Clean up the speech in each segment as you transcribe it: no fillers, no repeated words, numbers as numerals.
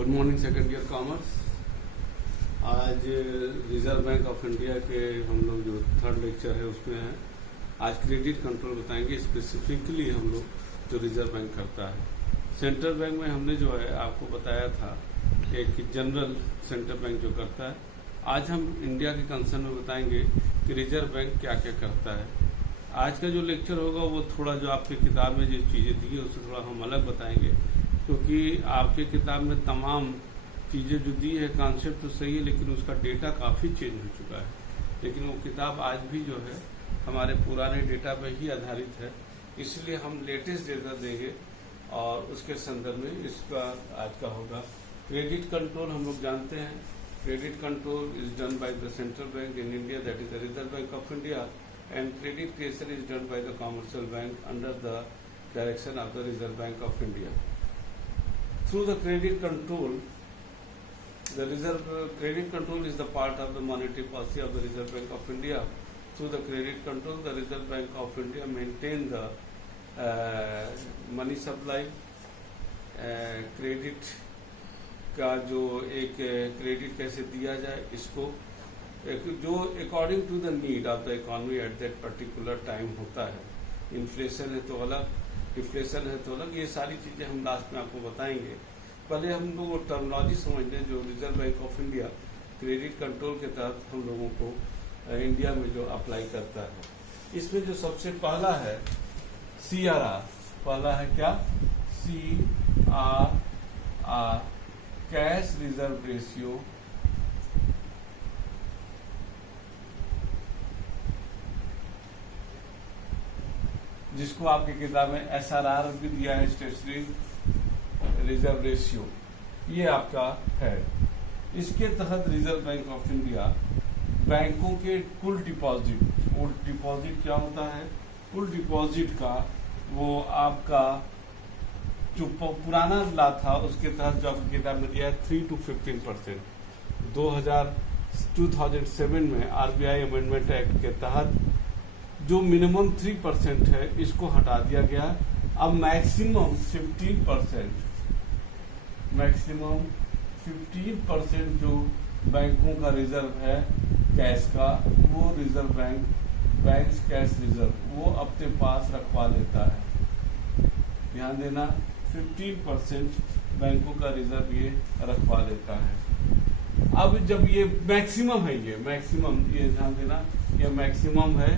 Good morning second year commerce. आज reserve Bank of India के हम लोग जो थर्ड लेक्चर है उसमें है। आज क्रेडिट कंट्रोल बताएंगे, स्पेसिफिकली हम लोग जो रिजर्व बैंक करता है। सेंट्रल बैंक में हमने जो है आपको बताया था एक जनरल सेंट्रल बैंक जो करता है। आज हम इंडिया के कंसर्न में बताएंगे कि रिजर्व बैंक क्या क्या करता है। आज का जो लेक्चर होगा वो थोड़ा जो आपकी किताब में जो चीज़ें दी है उससे थोड़ा हम अलग बताएंगे, क्योंकि आपके किताब में तमाम चीज़ें जो दी है कॉन्सेप्ट तो सही है, लेकिन उसका डेटा काफ़ी चेंज हो चुका है। लेकिन वो किताब आज भी जो है हमारे पुराने डेटा पर ही आधारित है, इसलिए हम लेटेस्ट डेटा देंगे और उसके संदर्भ में इसका आज का होगा। क्रेडिट कंट्रोल हम लोग जानते हैं, credit control is done by the central bank in India, that is the reserve Bank of India, and credit creation is done by the commercial bank under the direction of the Reserve Bank of India. Through the credit control, the credit control is the part of the monetary policy of the Reserve Bank of India. Through the credit control, the Reserve Bank of India maintain the money supply, credit का जो एक credit कैसे दिया जाए इसको जो according to the need of the economy at that particular time होता है। इन्फ्लेशन है तो अलग, डिफ्लेशन है तो अलग, ये सारी चीज़ें हम लास्ट में आपको बताएंगे। पहले हम लोग वो टर्मिनोलॉजी समझ लें जो reserve Bank of India credit control के तहत हम लोगों को इंडिया में जो अप्लाई करता है। इसमें जो सबसे पहला है CRR, पहला है क्या CRR, कैश रिजर्व रेशियो, जिसको आपकी किताब में SRR भी दिया है, स्टेशनरी रिजर्व रेशियो, ये आपका है। इसके तहत रिजर्व बैंक ऑफ इंडिया बैंकों के कुल डिपॉजिट क्या होता है, कुल डिपॉजिट का वो आपका जो पुराना ला था उसके तहत जो आपकी किताब में दिया है 3 to 15%। 2007 में RBI अमेंडमेंट एक्ट के तहत जो मिनिमम 3% है इसको हटा दिया गया। अब मैक्सिमम 15% जो बैंकों का रिजर्व है कैश का, वो रिजर्व बैंक कैश रिजर्व वो अपने पास रखवा लेता है। ध्यान देना, 15% बैंकों का रिजर्व ये रखवा लेता है। अब जब ये मैक्सिमम है, ये ध्यान देना, ये मैक्सिमम है।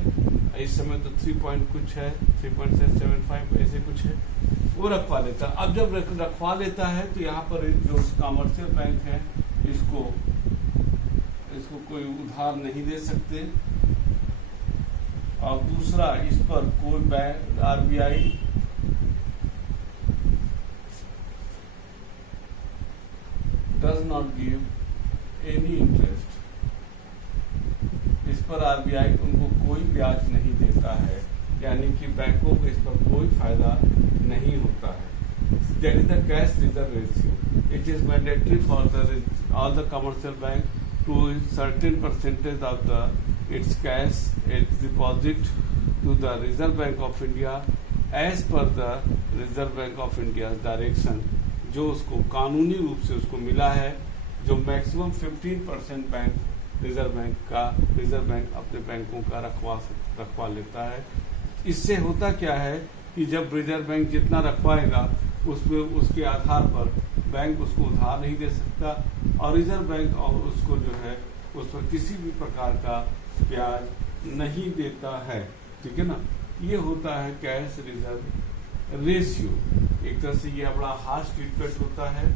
इस समय तो 3 पॉइंट कुछ है, 3.75 ऐसे कुछ है, वो रखवा लेता है। अब जब रखवा लेता है तो यहाँ पर जो कमर्शियल बैंक है इसको कोई उधार नहीं दे सकते। और दूसरा, इस पर कोई bank RBI does not give any interest, इस पर RBI उनको कोई ब्याज नहीं देता है, यानी कि बैंकों को इस पर कोई फायदा नहीं होता है। That is the cash reserve ratio. It is mandatory for all the commercial bank to certain percentage of its cash, its deposit to the Reserve Bank of India as per the Reserve Bank of India's direction, जो उसको कानूनी रूप से उसको मिला है, जो maximum 15% bank reserve bank अपने बैंकों का रखवा लेता है। इससे होता क्या है कि जब रिजर्व बैंक जितना रखवाएगा उसमें उसके आधार पर बैंक उसको उधार नहीं दे सकता, और रिजर्व बैंक और उसको जो है उस पर किसी भी प्रकार का ब्याज नहीं देता है। ठीक है ना, ये होता है कैश रिजर्व रेशियो। एक तरह से ये बड़ा हार्श ट्रीटमेंट होता है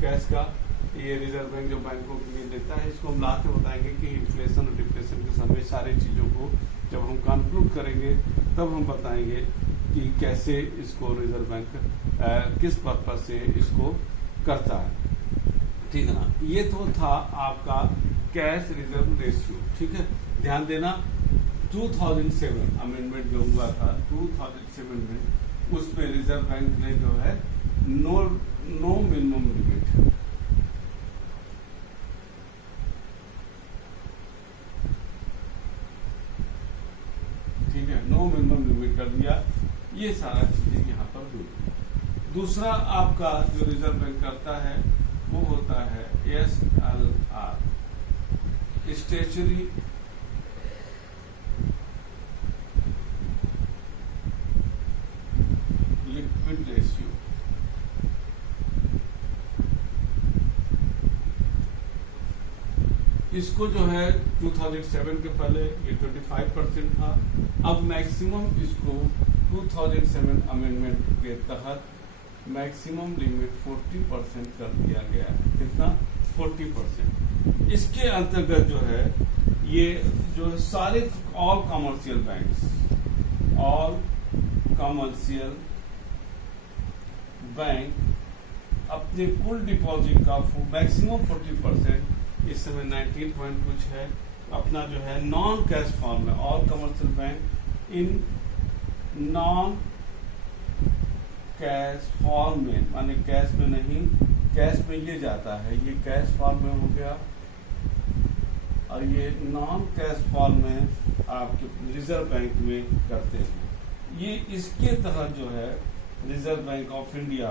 कैश का, ये रिजर्व बैंक जो बैंकों के लिए देता है। इसको हम लाके बताएंगे कि इन्फ्लेशन और डिफ्लेशन के समय सारे चीज़ों को जब हम कंक्लूड करेंगे तब हम बताएंगे कि कैसे इसको रिजर्व बैंक किस पर्पज से इसको करता है। ठीक है ना, ये तो था आपका कैश रिजर्व रेशियो। ठीक है, ध्यान देना, 2007 अमेंडमेंट जो हुआ था 2007 में, उसमें रिजर्व बैंक ने जो है नो मिनिमम लिमिट, ठीक है, नो मिनिमम लिमिट कर दिया। ये सारा चीजें यहाँ पर हुई। दूसरा आपका जो रिजर्व बैंक करता है वो होता है SLR, स्टेचुरी लिक्विड रेशियो। इसको जो है 2007 के पहले ये 25% था, अब मैक्सिमम इसको 2007 अमेंडमेंट के तहत मैक्सिमम लिमिट 40% कर दिया गया है। कितना? 40%। इसके अंतर्गत जो है ये जो है सारे ऑल कमर्शियल बैंक अपने कुल डिपॉजिट का मैक्सिमम 40%, इस समय 19 पॉइंट कुछ है, अपना जो है नॉन कैश फॉर्म में, all commercial bank in non cash form में, माने कैश में नहीं, कैश में ये जाता है, ये कैश फॉर्म में हो गया, और ये नॉन कैश फॉर्म में आपके रिजर्व बैंक में करते हैं। ये इसके तहत जो है रिजर्व बैंक ऑफ इंडिया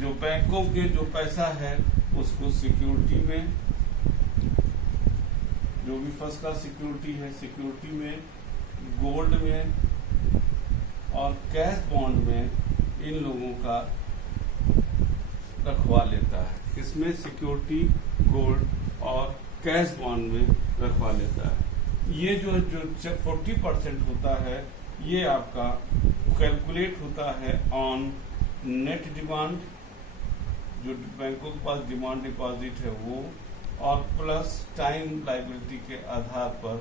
जो बैंकों के जो पैसा है उसको सिक्योरिटी में, जो भी फर्स्ट क्लास सिक्योरिटी है, सिक्योरिटी में, गोल्ड में और कैश बॉन्ड में इन लोगों का रखवा लेता है। इसमें सिक्योरिटी, गोल्ड और कैश बॉन्ड में रखवा लेता है। ये जो 40% होता है ये आपका कैलकुलेट होता है ऑन नेट डिमांड, जो बैंकों के पास डिमांड डिपॉजिट है वो, और प्लस टाइम लायबिलिटी के आधार पर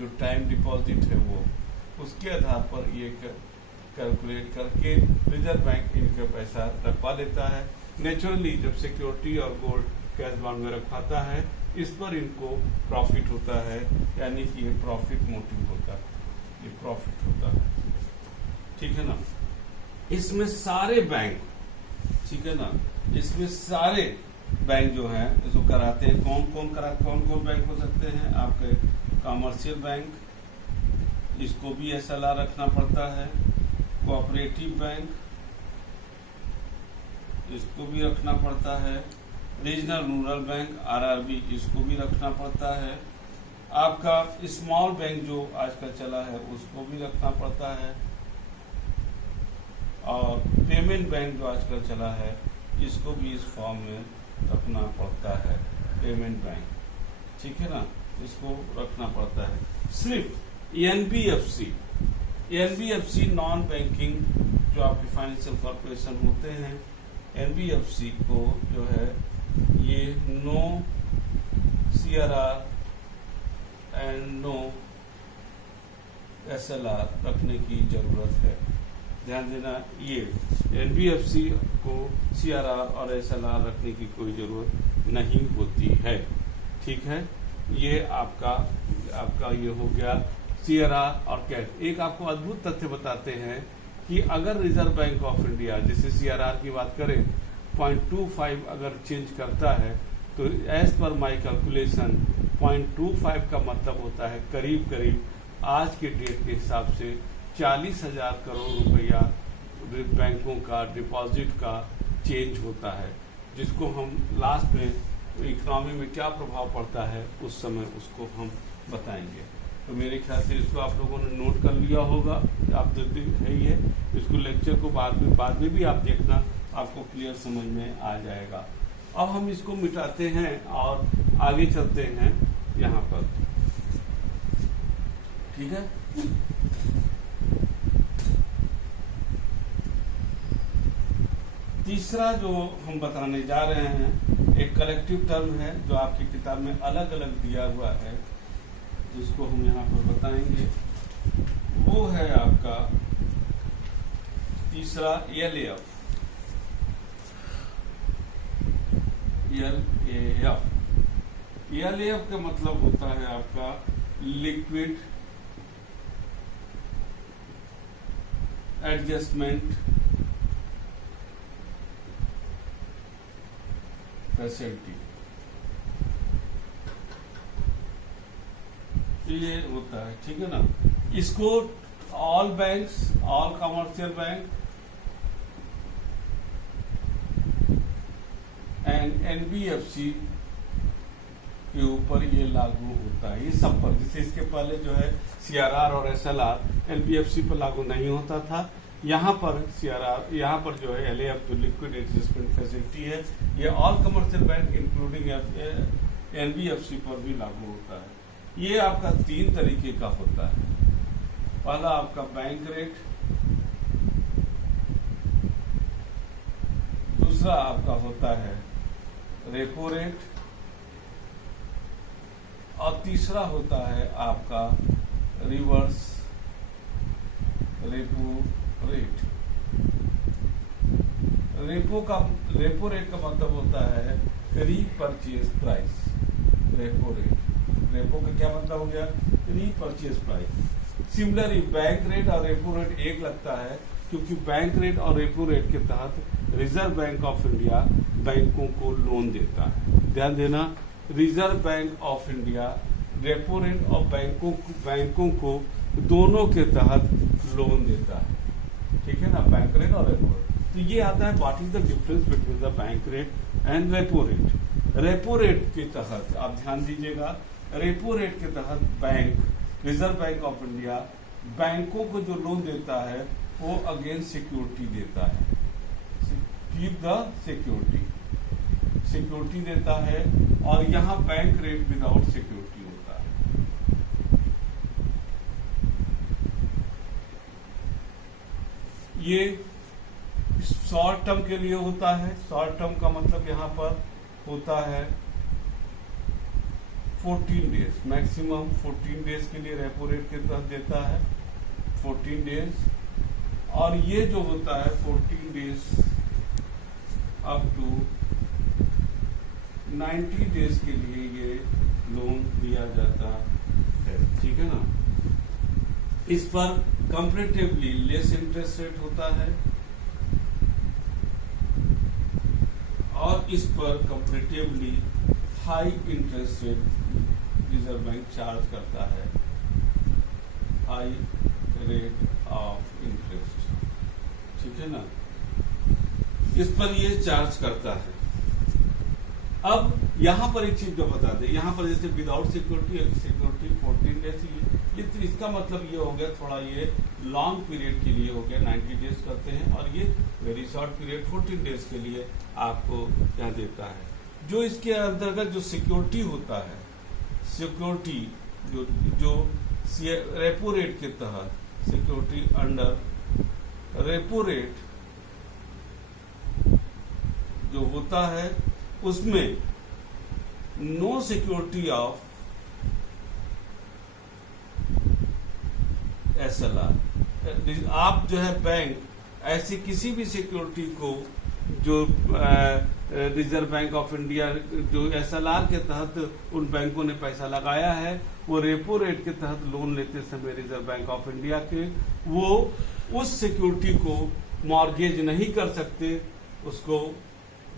जो टाइम डिपॉजिट है वो, उसके आधार पर ये कैलकुलेट करके रिजर्व बैंक इनका पैसा रखवा लेता है। नेचुरली जब सिक्योरिटी और गोल्ड कैश बॉन्ड में रखवाता है, इस पर इनको प्रॉफिट होता है, यानी कि ये प्रॉफिट मोटिव होता है, ये प्रॉफिट होता है। ठीक है ना? इसमें सारे बैंक, ठीक है ना, इसमें सारे बैंक जो हैं इसको कराते हैं। कौन कौन बैंक हो सकते हैं? आपके कमर्शियल बैंक, इसको भी SLR रखना पड़ता है। कोऑपरेटिव बैंक, इसको भी रखना पड़ता है। रीजनल रूरल बैंक RRB, इसको भी रखना पड़ता है। आपका स्मॉल बैंक जो आजकल चला है उसको भी रखना पड़ता है, और पेमेंट बैंक जो आजकल चला है इसको भी इस फॉर्म में रखना पड़ता है, पेमेंट बैंक। ठीक है ना, इसको रखना पड़ता है। सिर्फ NBFC नॉन बैंकिंग जो आपके फाइनेंशियल कॉर्पोरेशन होते हैं, NBFC को जो है ये no CRR and no SLR रखने की जरूरत है। ध्यान देना, ये NBFC को CRR और SLR रखने की कोई जरूरत नहीं होती है। ठीक है, ये आपका ये हो गया CRR और कैश। एक आपको अद्भुत तथ्य बताते हैं कि अगर रिजर्व बैंक ऑफ इंडिया, जैसे CRR की बात करें, 0.25 अगर चेंज करता है तो एज पर माई कैलकुलेशन 0.25 का मतलब होता है करीब आज के डेट के हिसाब से 40,000 करोड़ रुपया बैंकों का डिपॉजिट का चेंज होता है, जिसको हम लास्ट में इकोनॉमी में क्या प्रभाव पड़ता है उस समय उसको हम बताएंगे। तो मेरे ख्याल से इसको आप लोगों ने नोट कर लिया होगा, आप जो है ही है, इसको लेक्चर को बाद में भी आप देखना, आपको क्लियर समझ में आ जाएगा। अब हम इसको मिटाते हैं और आगे चलते हैं यहाँ पर। ठीक है, तीसरा जो हम बताने जा रहे हैं एक कलेक्टिव टर्म है जो आपकी किताब में अलग अलग दिया हुआ है, जिसको हम यहाँ पर बताएंगे। वो है आपका तीसरा LAF। LAF का मतलब होता है आपका लिक्विड एडजस्टमेंट फैसिलिटी, ये होता है। ठीक है ना, इसको all banks, all commercial bank and NBFC के ऊपर ये लागू होता है, ये सब पर। जैसे इसके पहले जो है सीआरआर और एसएलआर एनबीएफसी पर लागू नहीं होता था, यहाँ पर सीआरआर, यहाँ पर जो है एलएएफ जो लिक्विड एडजस्टमेंट फैसिलिटी है, ये all commercial bank including NBFC पर भी लागू होता है। ये आपका 3 तरीके का होता है। पहला आपका बैंक रेट, दूसरा आपका होता है रेपो रेट, और तीसरा होता है आपका reverse repo rate. Repo rate का मतलब होता है रीपरचेज प्राइस। रेपो का क्या मतलब हो गया? Repurchase price. Similarly bank rate और रेपो रेट एक लगता है, क्योंकि बैंक रेट और रेपो रेट के तहत रिजर्व बैंक ऑफ इंडिया बैंकों को लोन देता है। ध्यान देना, reserve Bank of India repo rate और बैंकों को दोनों के तहत लोन देता है, ठीक है ना, बैंक रेट और रेपो रेट। तो ये आता है what is the difference between the bank rate and repo rate. Repo rate के तहत आप ध्यान दीजिएगा, रेपो रेट के तहत bank, reserve Bank of India बैंकों को जो लोन देता है वो अगेंस्ट सिक्योरिटी देता है, कीप द सिक्योरिटी देता है, और यहाँ बैंक रेट विदाउट सिक्योरिटी होता है। ये शॉर्ट टर्म के लिए होता है। शॉर्ट टर्म का मतलब यहाँ पर होता है 14 डेज, मैक्सिमम 14 डेज के लिए रेपो रेट के तहत देता है, 14 डेज। और ये जो होता है 14 डेज अप टू 90 डेज के लिए ये लोन दिया जाता है, ठीक है ना। इस पर कंपैरेटिवली लेस इंटरेस्ट रेट होता है, और इस पर comparatively high interest rate Reserve bank charge करता है, हाई रेट ऑफ इंटरेस्ट, ठीक है ना, इस पर ये चार्ज करता है। अब यहां पर एक चीज जो बता दें, यहां पर जैसे विदाउट सिक्योरिटी 14 डेज, ये तो इसका मतलब ये हो गया, थोड़ा ये लॉन्ग पीरियड के लिए हो गया, 90 डेज करते हैं, और ये वेरी शॉर्ट पीरियड 14 डेज के लिए आपको क्या देता है। जो इसके अंतर्गत जो सिक्योरिटी होता है, सिक्योरिटी जो रेपो रेट के तहत सिक्योरिटी अंडर रेपो रेट जो होता है, उसमें नो सिक्योरिटी ऑफ एसएलआर। आप जो है बैंक ऐसी किसी भी सिक्योरिटी को जो रिजर्व बैंक ऑफ इंडिया जो एसएलआर के तहत उन बैंकों ने पैसा लगाया है, वो रेपो रेट के तहत लोन लेते समय रिजर्व बैंक ऑफ इंडिया के, वो उस सिक्योरिटी को मॉर्गेज नहीं कर सकते, उसको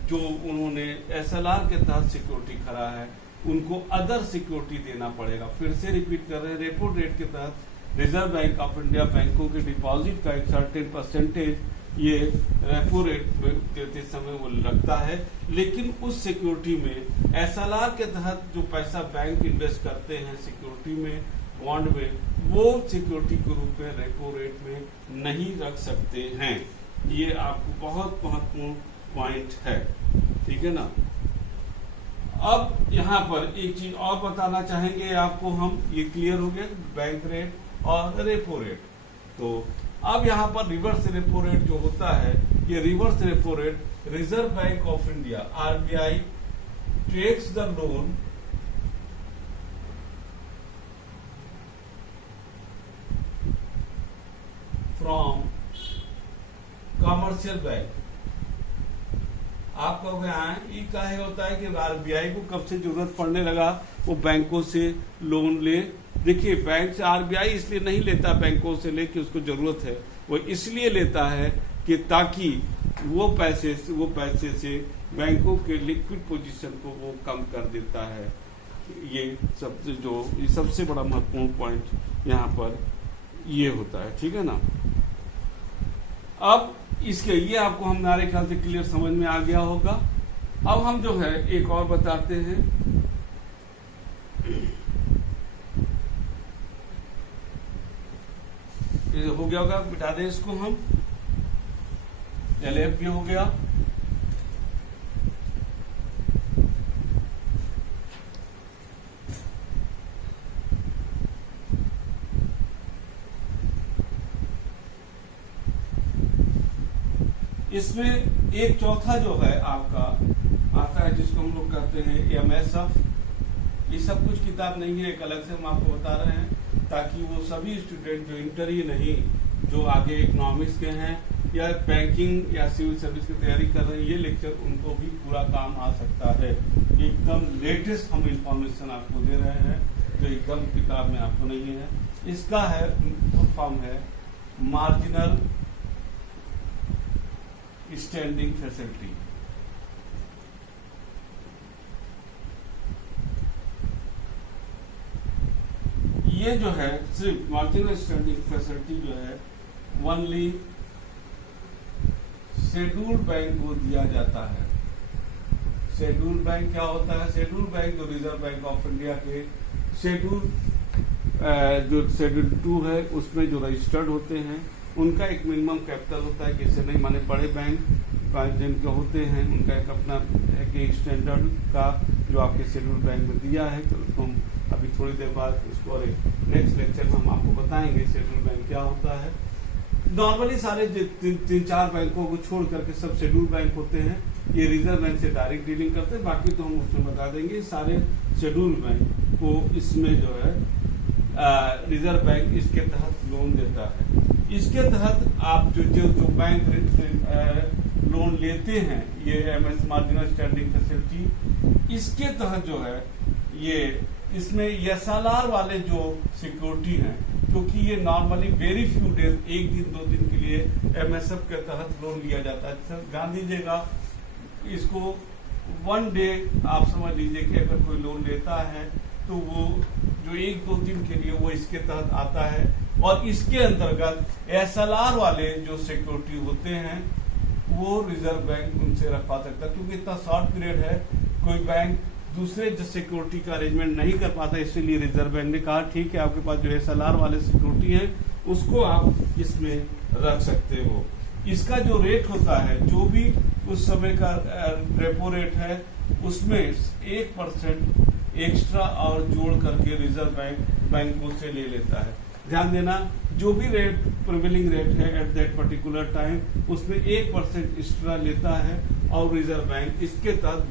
जो उन्होंने एसएलआर के तहत सिक्योरिटी खड़ा है उनको अदर सिक्योरिटी देना पड़ेगा। फिर से रिपीट कर रहे हैं, रेपो रेट के तहत रिजर्व बैंक ऑफ इंडिया बैंकों के डिपॉजिट का एक सर्टेन परसेंटेज ये रेपो रेट में देते समय वो लगता है, लेकिन उस सिक्योरिटी में एसएलआर के तहत जो पैसा बैंक इन्वेस्ट करते हैं सिक्योरिटी में, बॉन्ड में, वो सिक्योरिटी के रूप में रेपो रेट में नहीं रख सकते हैं। ये आपको बहुत महत्वपूर्ण पॉइंट है, ठीक है ना। अब यहाँ पर एक चीज और बताना चाहेंगे आपको हम, ये क्लियर हो गया बैंक रेट और रेपो रेट। तो अब यहाँ पर रिवर्स रेपो रेट जो होता है, ये reverse repo rate Reserve Bank of India RBI takes the loan from commercial bank. आप कहोगे हाँ, ये काहे होता है कि आरबीआई को कब से जरूरत पड़ने लगा वो बैंकों से लोन ले। देखिए, बैंक से आरबीआई इसलिए नहीं लेता बैंकों से ले कि उसको जरूरत है, वो इसलिए लेता है कि ताकि वो पैसे से बैंकों के लिक्विड पोजीशन को वो कम कर देता है। ये सबसे बड़ा महत्वपूर्ण पॉइंट यहाँ पर ये होता है, ठीक है ना। अब इसके ये आपको हमारे ख्याल से क्लियर समझ में आ गया होगा। अब हम जो है एक और बताते हैं, ये हो गया होगा, मिटा दें इसको हम, LF भी हो गया। इसमें एक चौथा जो है आपका आता है जिसको हम लोग कहते हैं MSF। ये सब कुछ किताब नहीं है, एक अलग से हम आपको बता रहे हैं ताकि वो सभी स्टूडेंट जो इंटर ही नहीं, जो आगे इकोनॉमिक्स के हैं या बैंकिंग या सिविल सर्विस की तैयारी कर रहे हैं, ये लेक्चर उनको भी पूरा काम आ सकता है। एकदम लेटेस्ट हम इंफॉर्मेशन आपको दे रहे हैं जो एकदम किताब में आपको नहीं है। इसका है फॉर्म है मार्जिनल स्टैंडिंग फैसिलिटी। ये जो है सिर्फ मार्जिनल स्टैंडिंग फैसिलिटी जो है ओनली शेड्यूल्ड बैंक को दिया जाता है। शेड्यूल्ड बैंक क्या होता है? शेड्यूल्ड बैंक जो रिजर्व बैंक ऑफ इंडिया के शेड्यूल जो शेड्यूल 2 है उसमें जो रजिस्टर्ड होते हैं उनका एक मिनिमम कैपिटल होता है। किसी नहीं माने बड़े बैंक जिनके होते हैं उनका एक अपना एक स्टैंडर्ड का जो आपके शेड्यूल बैंक में दिया है, तो उसको हम अभी थोड़ी देर बाद उसको नेक्स्ट लेक्चर में हम आपको बताएंगे शेड्यूल बैंक क्या होता है। नॉर्मली सारे तीन चार बैंकों को छोड़ करके सब शेड्यूल बैंक होते हैं। ये रिजर्व बैंक से डायरेक्ट डीलिंग करते हैं, बाकी तो हम उसमें बता देंगे। सारे शेड्यूल बैंक को इसमें जो है रिजर्व बैंक इसके तहत लोन देता है। इसके तहत आप जो बैंक लोन लेते हैं, ये MS मार्जिनल स्टैंडिंग फैसिलिटी, इसके तहत जो है ये इसमें SLR वाले जो सिक्योरिटी हैं, क्योंकि ये नॉर्मली वेरी फ्यू डेज, एक दिन दो दिन के लिए MSF के तहत लोन लिया जाता है। सर ध्यान दीजिएगा, इसको 1 डे आप समझ लीजिए कि अगर कोई लोन लेता है तो वो जो एक दो दिन के लिए वो इसके तहत आता है। और इसके अंतर्गत SLR वाले जो सिक्योरिटी होते हैं वो रिजर्व बैंक उनसे रखवा सकता है, क्योंकि इतना शॉर्ट पीरियड है, कोई बैंक दूसरे जो सिक्योरिटी का अरेंजमेंट नहीं कर पाता। इसीलिए रिजर्व बैंक ने कहा ठीक है, आपके पास जो SLR वाले सिक्योरिटी है उसको आप इसमें रख सकते हो। इसका जो रेट होता है, जो भी उस समय का रेपो रेट है, उसमें 1% एक्स्ट्रा और जोड़ करके रिजर्व बैंक बैंकों से ले लेता है। ध्यान देना, जो भी रेट प्रिवेलिंग रेट है एट दैट पर्टिकुलर टाइम, उसमें 1% एक्स्ट्रा लेता है और रिजर्व बैंक इसके तहत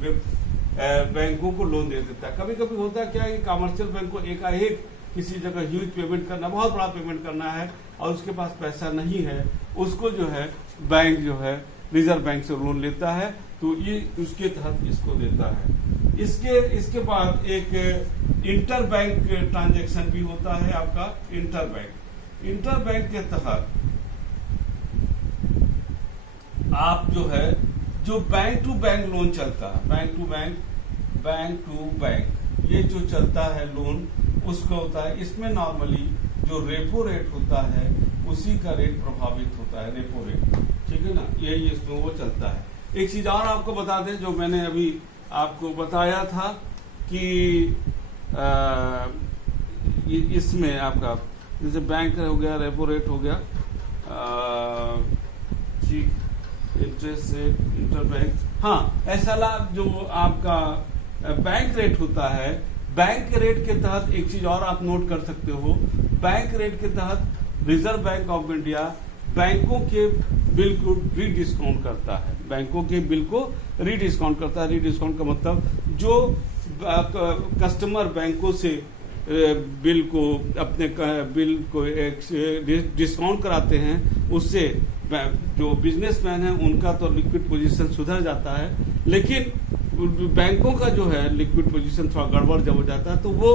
बैंकों को लोन दे देता है। कभी कभी होता है क्या है, कमर्शियल बैंक को एकाएक किसी जगह ह्यूज पेमेंट करना, बहुत बड़ा पेमेंट करना है और उसके पास पैसा नहीं है, उसको जो है बैंक जो है रिजर्व बैंक से लोन लेता है, तो ये उसके तहत इसको देता है। इसके बाद एक इंटर बैंक ट्रांजैक्शन भी होता है आपका। इंटर बैंक के तहत आप जो है जो बैंक टू बैंक लोन चलता है, बैंक टू बैंक ये जो चलता है लोन उसका होता है। इसमें नॉर्मली जो रेपो रेट होता है उसी का रेट प्रभावित होता है, रेपो रेट, ठीक है ना, यही इसमें वो चलता है। एक चीज और आपको बता दें, जो मैंने अभी आपको बताया था कि इसमें आपका जैसे बैंक हो गया, रेपो रेट हो गया, इंटरेस्ट रेट, इंटर बैंक, हाँ SLR जो आपका बैंक रेट होता है, बैंक के रेट के तहत एक चीज और आप नोट कर सकते हो, बैंक रेट के तहत रिजर्व बैंक ऑफ इंडिया बैंकों के बिल को रीडिस्काउंट करता है। बैंकों के बिल को रीडिस्काउंट करता है। रीडिस्काउंट का मतलब जो कस्टमर बैंकों से बिल को अपने बिल को डिस्काउंट कराते हैं, उससे जो बिजनेसमैन है उनका तो लिक्विड पोजीशन सुधर जाता है, लेकिन बैंकों का जो है लिक्विड पोजीशन थोड़ा गड़बड़ जब हो जाता है तो वो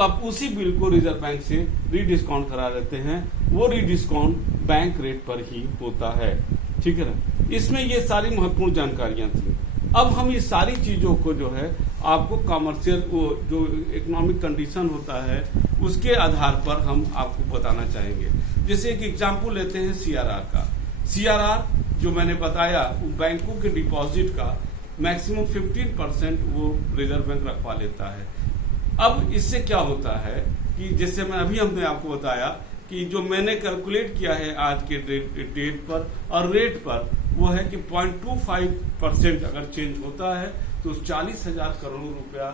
आप उसी बिल को रिजर्व बैंक से रीडिस्काउंट करा लेते हैं। वो रीडिस्काउंट बैंक रेट पर ही होता है, ठीक है ना। इसमें ये सारी महत्वपूर्ण जानकारियां थी। अब हम ये सारी चीजों को जो है आपको कमर्शियल जो इकोनॉमिक कंडीशन होता है उसके आधार पर हम आपको बताना चाहेंगे। जैसे एक एग्जाम्पल लेते हैं CRR का। CRR जो मैंने बताया बैंकों के डिपॉजिट का मैक्सिमम 15% वो रिजर्व बैंक रखवा लेता है। अब इससे क्या होता है कि जैसे हमने आपको बताया कि जो मैंने कैलकुलेट किया है आज के डेट पर और रेट पर, वो है कि 0.25% अगर चेंज होता है तो 40,000 करोड़ रुपया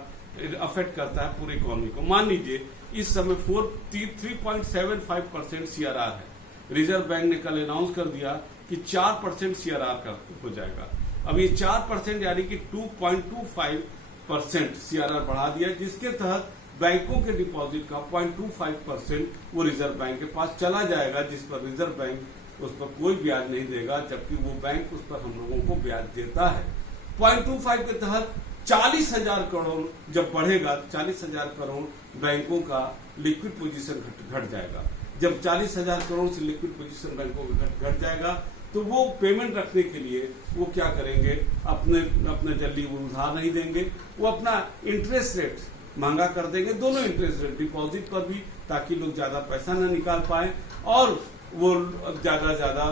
अफेक्ट करता है पूरी इकोनॉमी को। मान लीजिए इस समय 3.75% CRR है। रिजर्व बैंक ने कल अनाउंस कर दिया कि 4% CRR हो जाएगा। अब ये 4% यानी कि 2.25% CRR बढ़ा दिया, जिसके तहत बैंकों के डिपॉजिट का 0.25% वो रिजर्व बैंक के पास चला जाएगा, जिस पर रिजर्व बैंक उस पर कोई ब्याज नहीं देगा, जबकि वो बैंक उस पर हम लोगों को ब्याज देता है। 0.25 के तहत 40,000 करोड़ जब बढ़ेगा, 40,000 करोड़ बैंकों का लिक्विड पोजीशन घट जाएगा। जब 40,000 करोड़ से लिक्विड पोजीशन बैंकों का घट जाएगा तो वो पेमेंट रखने के लिए वो क्या करेंगे, अपने जल्दी वो उधार नहीं देंगे, वो अपना इंटरेस्ट रेट महंगा कर देंगे, दोनों इंटरेस्ट रेट डिपॉजिट पर भी, ताकि लोग ज्यादा पैसा न निकाल पाए और वो ज्यादा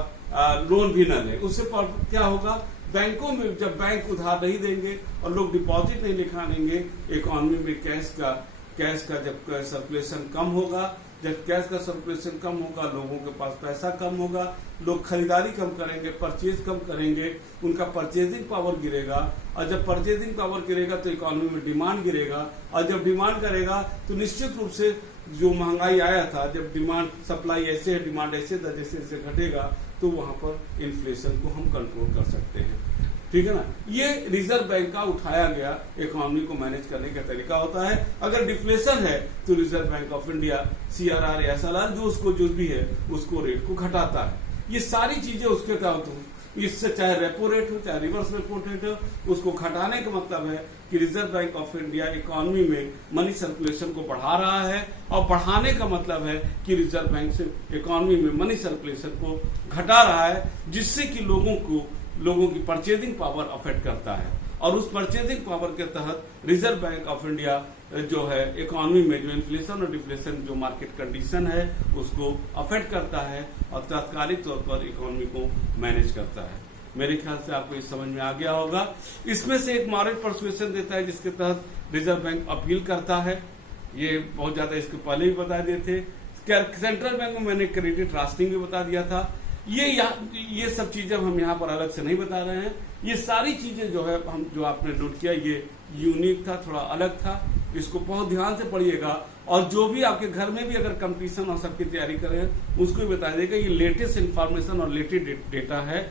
लोन भी न ले। उससे क्या होगा, बैंकों में जब बैंक उधार नहीं देंगे और लोग डिपॉजिट नहीं निकालेंगे, इकोनॉमी में कैश का जब सर्कुलेशन कम होगा, जब कैश का सर्कुलेशन कम होगा, लोगों के पास पैसा कम होगा, लोग खरीदारी कम करेंगे, परचेज कम करेंगे, उनका परचेजिंग पावर गिरेगा, और जब परचेजिंग पावर गिरेगा तो इकोनॉमी में डिमांड गिरेगा, और जब डिमांड करेगा तो निश्चित रूप से जो महंगाई आया था, जब डिमांड सप्लाई ऐसे है, डिमांड ऐसे था, जैसे जैसे घटेगा तो वहां पर इन्फ्लेशन को हम कंट्रोल कर सकते हैं। ठीक है ना, ये रिजर्व बैंक का उठाया गया इकोनॉमी को मैनेज करने का तरीका होता है। अगर डिफ्लेशन है तो reserve Bank of India CRR या SLR जो भी है उसको रेट को घटाता है। ये सारी चीजें उसके तहत हो, इससे चाहे रेपो रेट हो चाहे रिवर्स रेपो रेट हो, उसको घटाने का मतलब है कि reserve Bank of India economy में मनी सर्कुलेशन को बढ़ा रहा है, और बढ़ाने का मतलब है कि रिजर्व बैंक से इकोनॉमी में मनी सर्कुलेशन को घटा रहा है, जिससे कि लोगों की परचेजिंग पावर अफेक्ट करता है, और उस परचेजिंग पावर के तहत रिजर्व बैंक ऑफ इंडिया जो है इकोनॉमी में जो इन्फ्लेशन और डिफ्लेशन जो मार्केट कंडीशन है उसको अफेक्ट करता है और तात्कालिक तौर पर इकोनॉमी को मैनेज करता है। मेरे ख्याल से आपको इस समझ में आ गया होगा। इसमें से एक मॉरल परसुएशन देता है जिसके तहत रिजर्व बैंक अपील करता है, ये बहुत ज्यादा इसके पहले भी बता दिए थे। सेंट्रल बैंक में मैंने क्रेडिट रास्टिंग भी बता दिया था। ये सब चीजें हम यहाँ पर अलग से नहीं बता रहे हैं। ये सारी चीजें जो है जो आपने नोट किया, ये यूनिक था, थोड़ा अलग था, इसको बहुत ध्यान से पढ़िएगा, और जो भी आपके घर में भी अगर कंपटीशन और सबकी तैयारी करें उसको भी बता देगा। ये लेटेस्ट इन्फॉर्मेशन और लेटेस्ट डेटा है,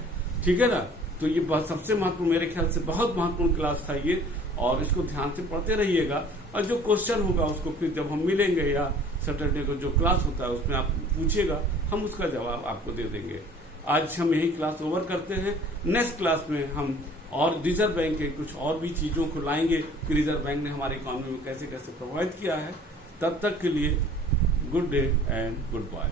ठीक है ना। तो ये सबसे महत्वपूर्ण, मेरे ख्याल से बहुत महत्वपूर्ण क्लास था ये, और इसको ध्यान से पढ़ते रहिएगा। और जो क्वेश्चन होगा उसको फिर जब हम मिलेंगे या सैटरडे को जो क्लास होता है उसमें आप पूछिएगा, हम उसका जवाब आपको दे देंगे। आज हम यही क्लास ओवर करते हैं। नेक्स्ट क्लास में हम और रिजर्व बैंक के कुछ और भी चीजों को लाएंगे कि रिजर्व बैंक ने हमारी इकोनॉमी में कैसे कैसे प्रभावित किया है। तब तक के लिए good day and good bye.